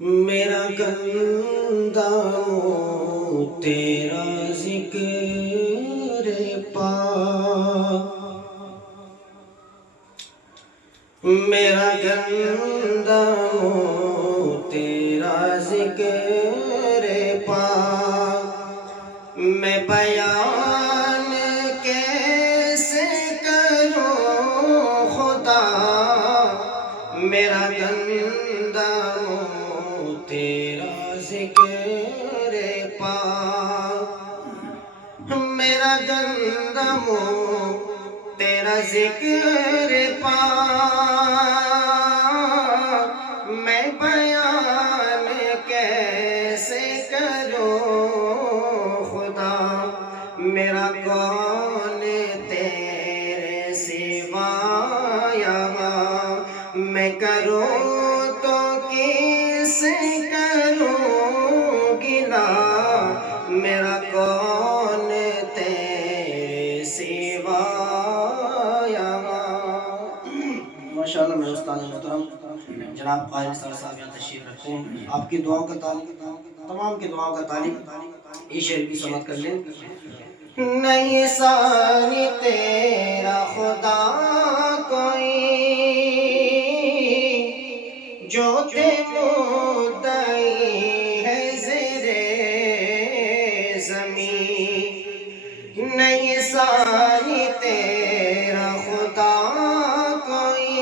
میرا گندا منہ تیرا ذکر پاک، میرا گندا منہ تیرا ذکر پاک، میں بیان کیسے کروں خدا، میرا گندا منہ تیرا ذکر پاک، میرا گندا منہ تیرا ذکر پاک، میں بیان کیسے کروں خدا، میرا کون تیرے سوا یہاں، میں کروں تو کس کروں گلا، میرا کون تیرے سوا یہاں۔ ماشاءاللہ میرے استاد محترم جناب قاری نثار صاحب یہاں تشریف رکھتے ہیں، آپ کی دعاؤں کا طالب، تمام کی دعاؤں کا طالب یہ شعر کی سماعت کر لیں۔ نہیں ثانی تیرا خدا کوئی، جو تے مدعی ہے زیر زمین، نہیں ثانی تیرا خدا کوئی،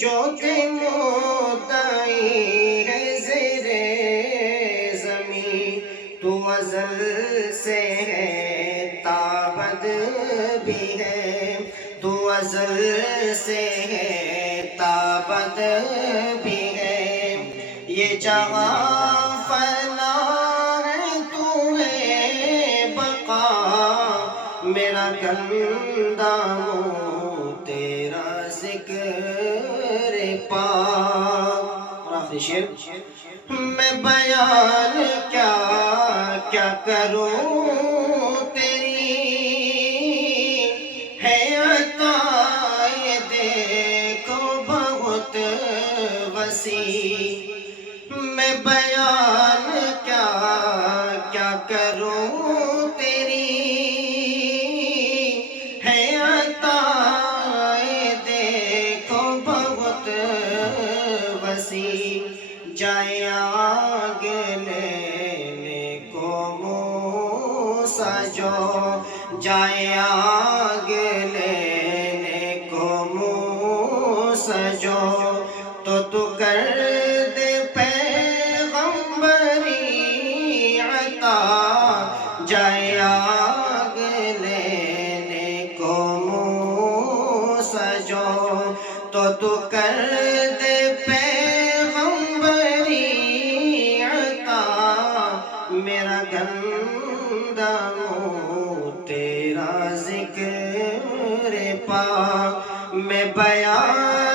جو تے مدعی ہے زیر زمین، تو ازل سے ہے تابد بھی ہے، تو ازل سے ہے تابد بھی ہے، یہ جہاں فنا ہے تو ہے بقا، میرا گندا منہ تیرا ذکر پاک۔ اور آخری شعر، میں بیان کیا کروں تیری ہے عطائے دیکھو بہت وسیع، میں بیان کیا کروں تیری ہے عطائے دیکھو بہت وسیع، جائے آگ لینے کو موسیٰ جو، جائے آگ لینے کو موسیٰ جو، تو کر دے پیغمبری عطا، جائے آگ لینے کو موسیٰ جو، تو کر دے پیغمبری عطا، میرا گندا منہ تیرا ذکر پاک، میں بیان